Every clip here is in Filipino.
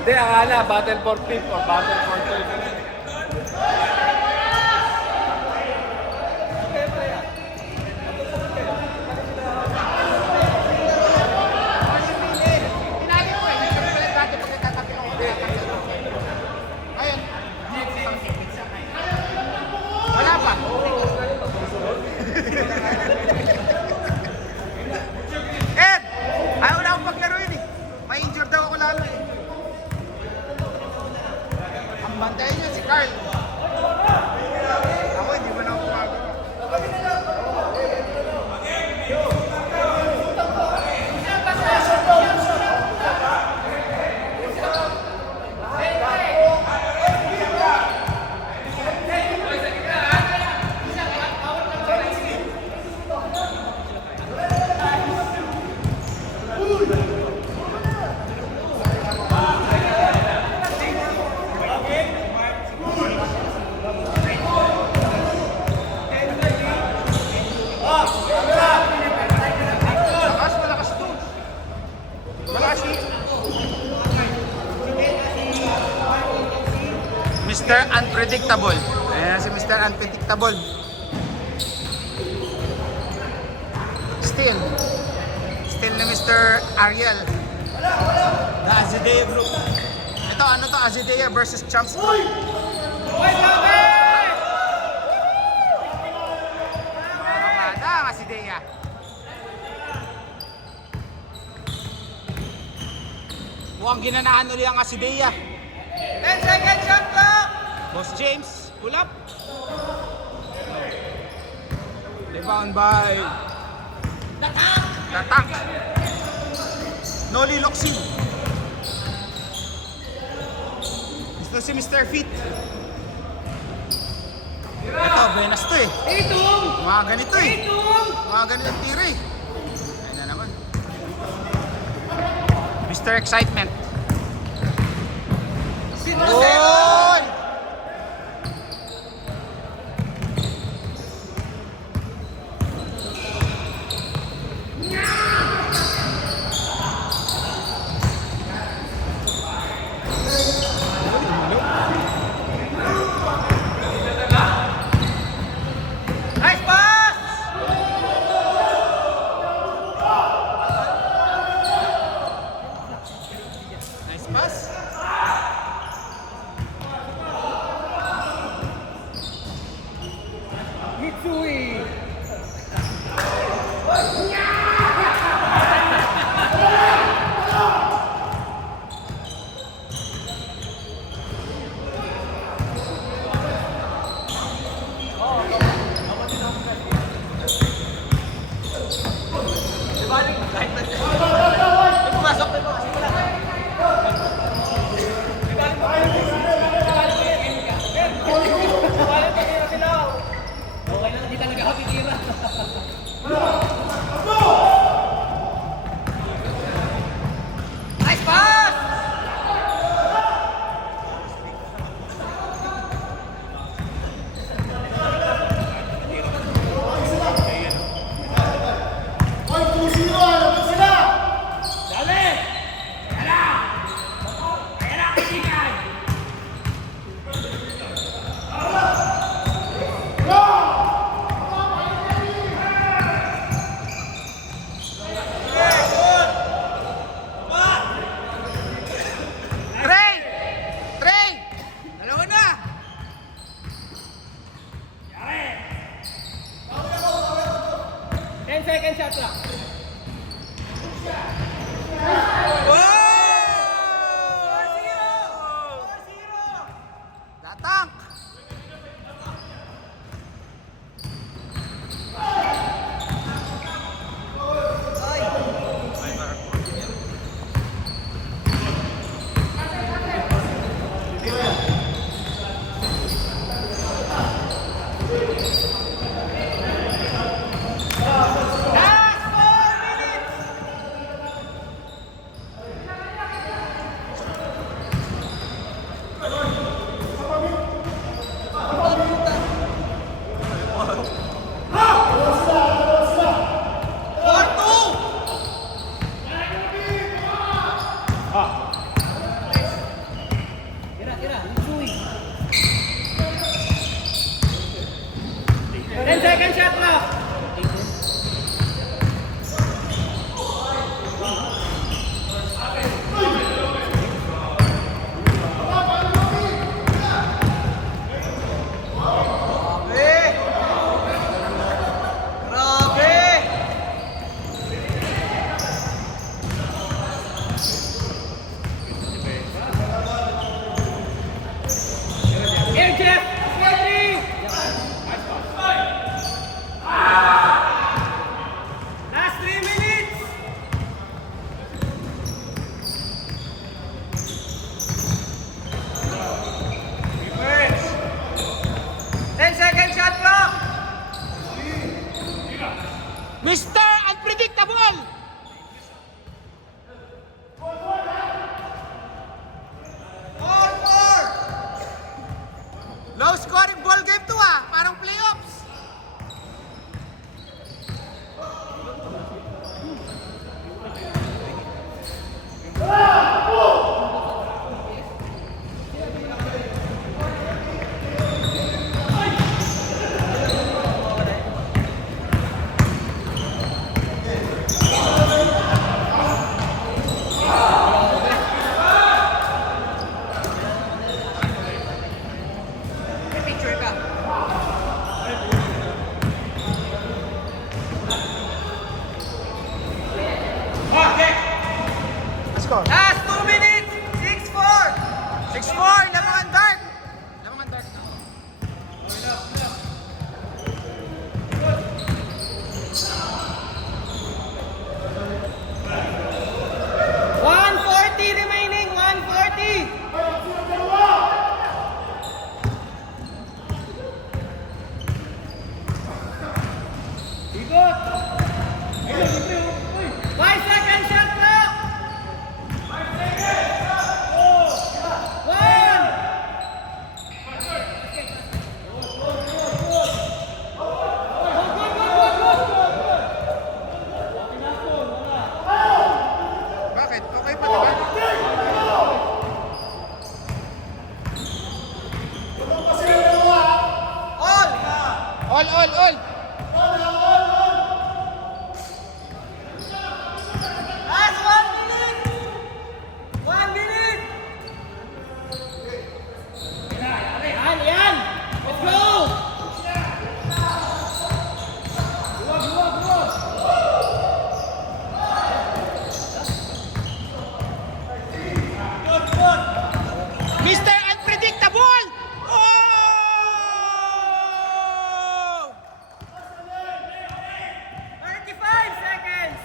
Hindi, akala, battle for fifth or battle for third. Wala pa. Ed! Ayaw na akong paglaro yun eh. May-injure daw ako lalo eh. Ang bantayan niya si Carl. Ako hindi mo na ako gumagawa. Malakas to. Malakas eh. Mr. Unpredictable. Ayan si Mr. Unpredictable. Still ni Mr. Ariel. The Azidea Group. Ito, ano to? Azidea versus Champs Group. Mamada, Azidea. Mukhang ginanaan uli ang Azidea. 10 seconds shot clock! Boss James, pull up. Rebound by Tatak. Noli Loxin. Ito si Mr. Fit. Ito, Benas to eh. Mga ganito eh. Mga ganito tira eh. Ayun na naman. Mr. Excitement. Oy! Nice pass! Nice pass. Mitsui! Nice pass! Trey! Dalawa na! Ten second shot clock. Datang! Mr. Unpredictable! Low scoring ball game to ah, parang playoffs. Score. Last 2 minutes! 6-4! 6-4, lamangan dark. Lamangan dark. 140 remaining! 140! Ikot! 5 seconds shot clock! 1! Bakit? Okay pa diba? All. Last 1 minute! 1 minute! Yan! Let's go! Mr. Unpredictable! Oh! 35 seconds!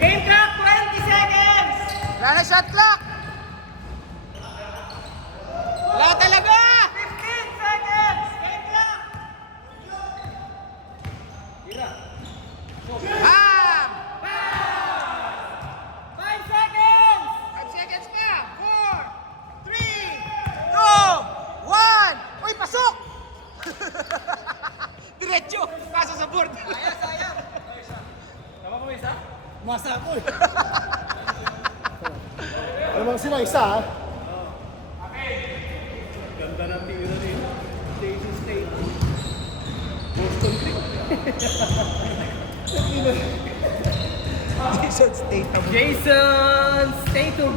Game clock, 20 seconds! Wala na shot clock! Wala talaga! 15 seconds! Game clock! Bam! 5 seconds! 5 seconds pa! 4, 3, 2, 1! Uy, pasok! Diretso! Kaso sa board! Sayang! Masa ako eh. Alam mo sila isa ha? Ganda ng tira ni Jason State. Boston Creek. Jason Statham. Jason Statham!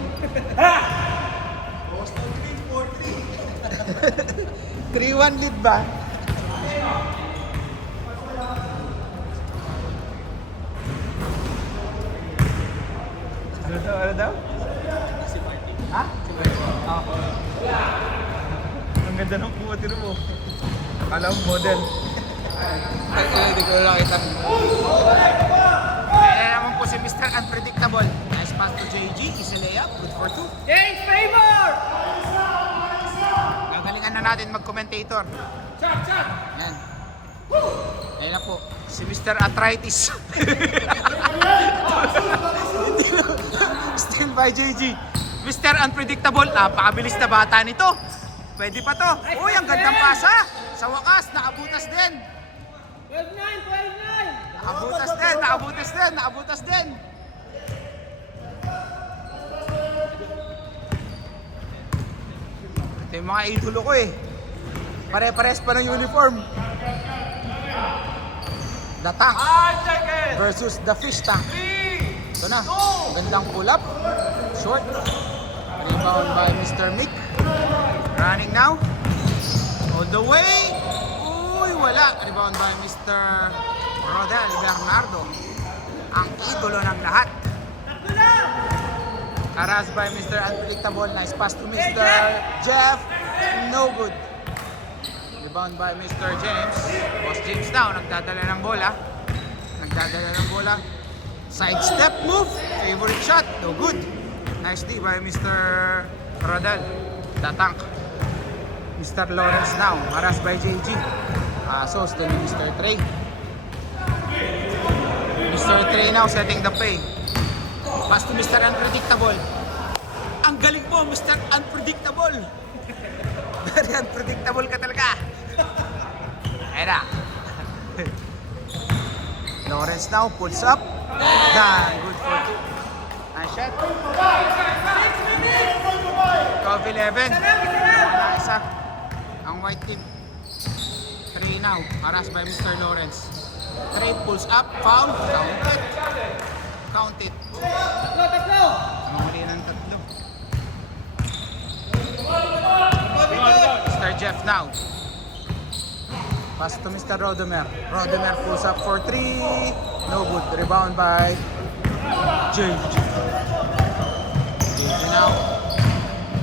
Boston Creek 4-3. 3-1 lead ba? Ano daw? Ha? Ang ganda ng buwan, tiro mo. Akala mo model. Ay, hindi ko nakita. Ayan naman po si Mr. Unpredictable. Nice pass to JG, is a layup, good for 2. James Favor! Gagalingan na natin mag-commentator. Yan. Ayan na po, si Mr. Arthritis. Still by JG. Mr. Unpredictable, napakabilis na bata nito. Pwede pa to. Uy, ang gandang pasa. Sa wakas, nakabutas din. 12-9! 12-9! Nakabutas din. Ito yung mga idolo ko eh. Pare-pares pa ng uniform. The Tank versus the Fish Tank. Ito na, gandang pull-up. Short. Rebound by Mr. Mick. Running now. All the way. Uy, wala. Rebound by Mr. Rodel Bernardo. Ang idolo ng lahat. Aras by Mr. Unpredictable. Nice pass to Mr. Jeff. No good. Rebound by Mr. James. Boss James now. Nagdadala ng bola. Side step move. Favorite shot. No good. Nice D by Mr. Rodel. The tank. Mr. Lawrence now. Harassed by JG. So still Mr. Trey. Mr. Trey now setting the play. Pass to Mr. Unpredictable. Ang galing mo, Mr. Unpredictable. Very unpredictable ka talaga. Ayan na. Lawrence now pulls up. Done. Good for 2. Nice shot. 12-11. Isa. Ang white team. 3 now. Harassed by Mr. Lawrence. Trey pulls up. Foul. Count it. Count it. Tatlo! Mahuli ng 3. Mr. Jeff now. Pass to Mr. Rodemer. Rodemer pulls up for 3. No good. Rebound by JG. JG now.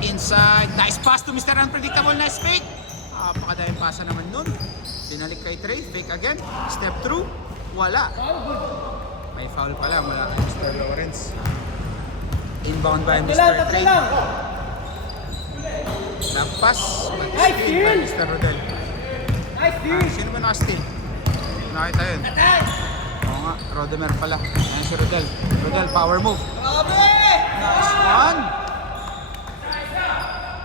Inside. Nice pass to Mr. Unpredictable. Nice fake. Napakadayang pasa naman nun. Pinalik kay Trey. Fake again. Step through. Wala. May foul pala mula kay Mr. Lawrence. Inbound by Mr. Trey. Nagpass. But steal by Mr. Rodel. Nice D! Sino ba naka-steal? Nakita yun. Oo nga, Rodemer pala. Ayan si Rodel. Rodel, power move. Nice one.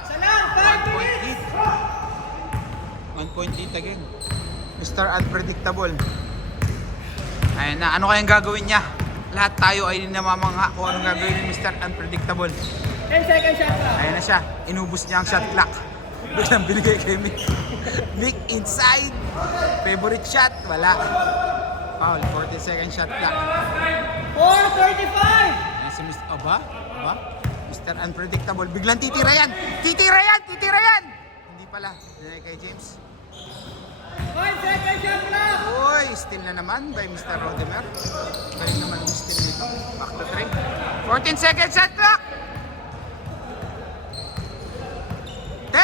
Salam! 1 point lead. 1 point lead again. Mr. Unpredictable. Ayan na, ano kayang gagawin niya? Lahat tayo ay namamangha kung anong gagawin ni Mr. Unpredictable. 10 seconds shot clock. Ayan na siya, inubos niya ang shot clock. Biglang binigay kay Mick. Mick inside. Favorite shot, wala. Foul, 40-second shot clock. 4:35! Ayan si Mr. Aba? Mr. Unpredictable. Biglang titira yan! Titira yan! Titira yan! Hindi pala. Binigay kay James. 5 seconds shot clock! Uy, steal na naman by Mr. Rodemer. Galing naman yung steal nito. Back to 3. 14 seconds shot clock! 10!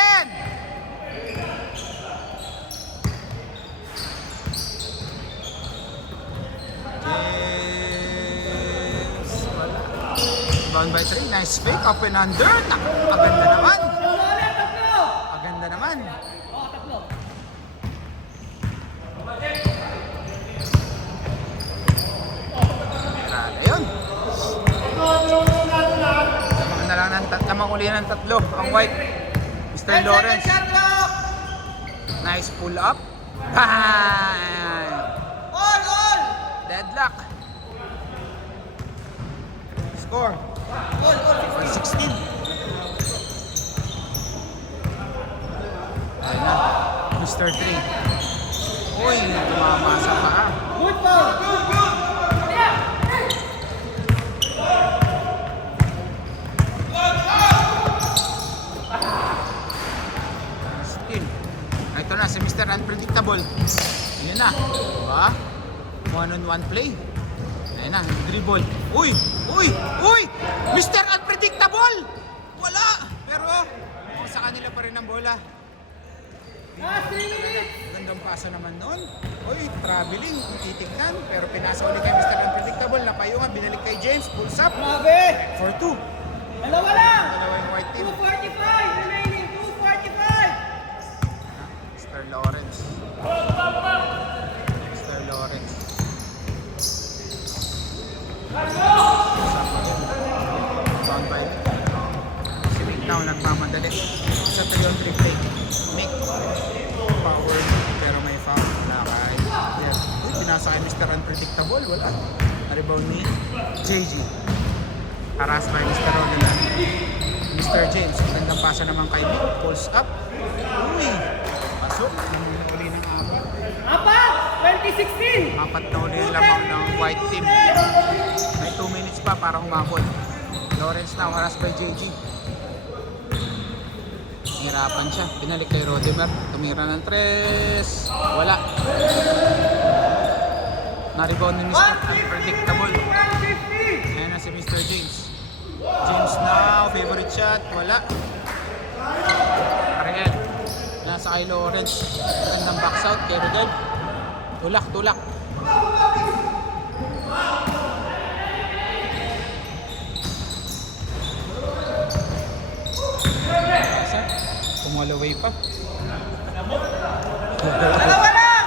James, wala. Bound by 3. Nice fake. Up and under. Aganda naman. Ulit, tatlo! Aganda naman. Tatlo. Grabe yun. Lamang na lang lamang uli ng 3. Ang white. Mr. Lawrence. Nice pull up. Bang! All! Deadlock. Score. 16. Ayun na. Mr. 3. Uy, tumama sa paa. Good ball! Still. Ito na si Mr. Unpredictable. Ayun na. Diba? One-on-one play. Ayun na, dribble. Uy! Mr. Unpredictable! Wala! Pero, sa kanila pa rin ang bola. Last 3 minutes! Gandang pasa naman nun. Uy, traveling, kung titignan. Pero pinasa ulit kay Mr. Unpredictable. Napayungan, binalik kay James. Pulls up. Grabe! For 2. Dalawa lang! Dalawa yung white team. 2:45 remaining! 2:45! Mr. Lawrence. Mr. Lawrence. Found by si Mick now nagmamadali sa 3-on-3 play. Mick power pero may foul na kay Uy, pinasa kay Mr. Unpredictable. Wala. Na-rebound ni JG. Harass by Mr. Rodemer. Mr. James. Gandang pasa naman kay Mick. Pulls up. Uy! Pasok. Uli ng apat. Apat! 2016! Apat na uli lamang ng white team. May 2 minutes pa para humabol. Lawrence now, harass by JG. Hirapan siya. Pinalik kay Rodemer. Tumira ng 3. Wala. Na-rebound ni Mr. Unpredictable. 150! Ayan na si Mr. James. James now, favorite shot. Wala. Ariel. Nasa kay Lawrence. Gandang box out kay Rodel. Tulak. all away pa. Dalawa lang!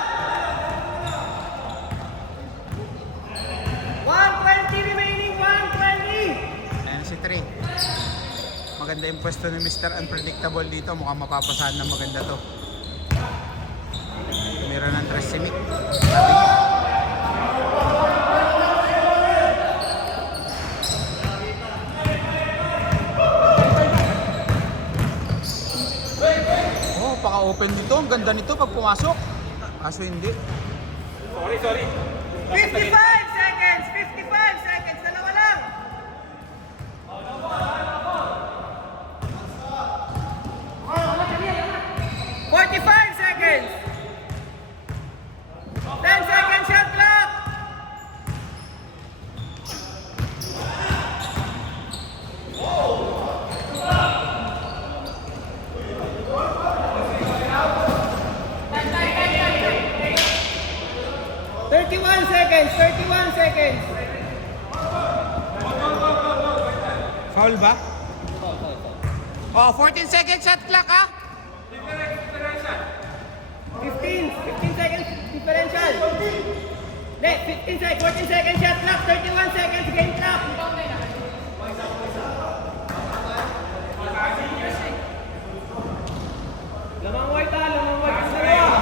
120 remaining, 120! Ayan si Trey. Maganda yung pwesto ni Mr. Unpredictable dito. Mukhang mapapasahan na maganda to. Meron ng tres si Mick. Oh, paka-open nito. Ang ganda nito pag pumasok. Kaso hindi. 55 seconds! 55 seconds! Dalawa lang! 45 seconds! 10 seconds shot clock! Thirty-one seconds! 31 seconds! Foul ba? Oh, 14 seconds shot clock ha? 15 seconds differential. Hindi, 14 seconds shot clock, 31 seconds game clock. Lamang white ha, lamang white. Dalawa.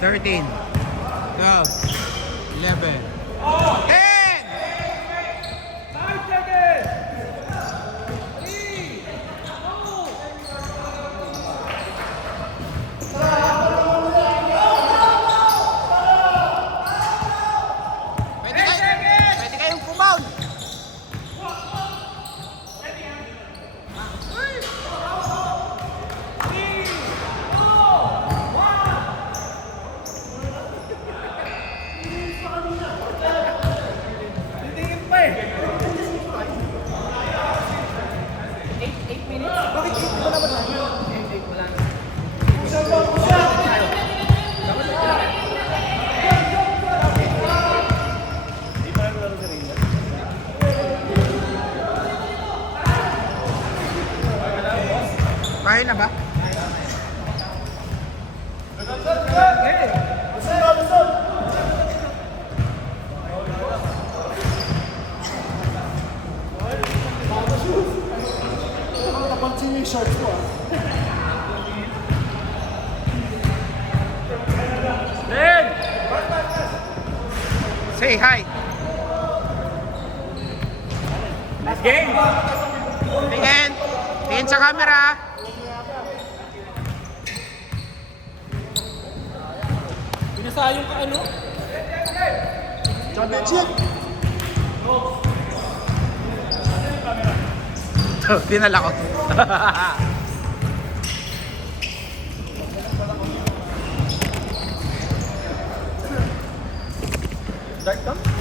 13, 12, 11, 10! 5 seconds. 3, 2, Pwede kayong pumound. titingin pa eh. 8 minutes? Bakit 8 mo naman lang? 8 mo lang. Kaya na ba? Napansin yung shorts ko ah. Say hi. Game! Tingin. Tingin sa camera. Pinasayong ka ano? Championship! Dinala ko. Dark ka?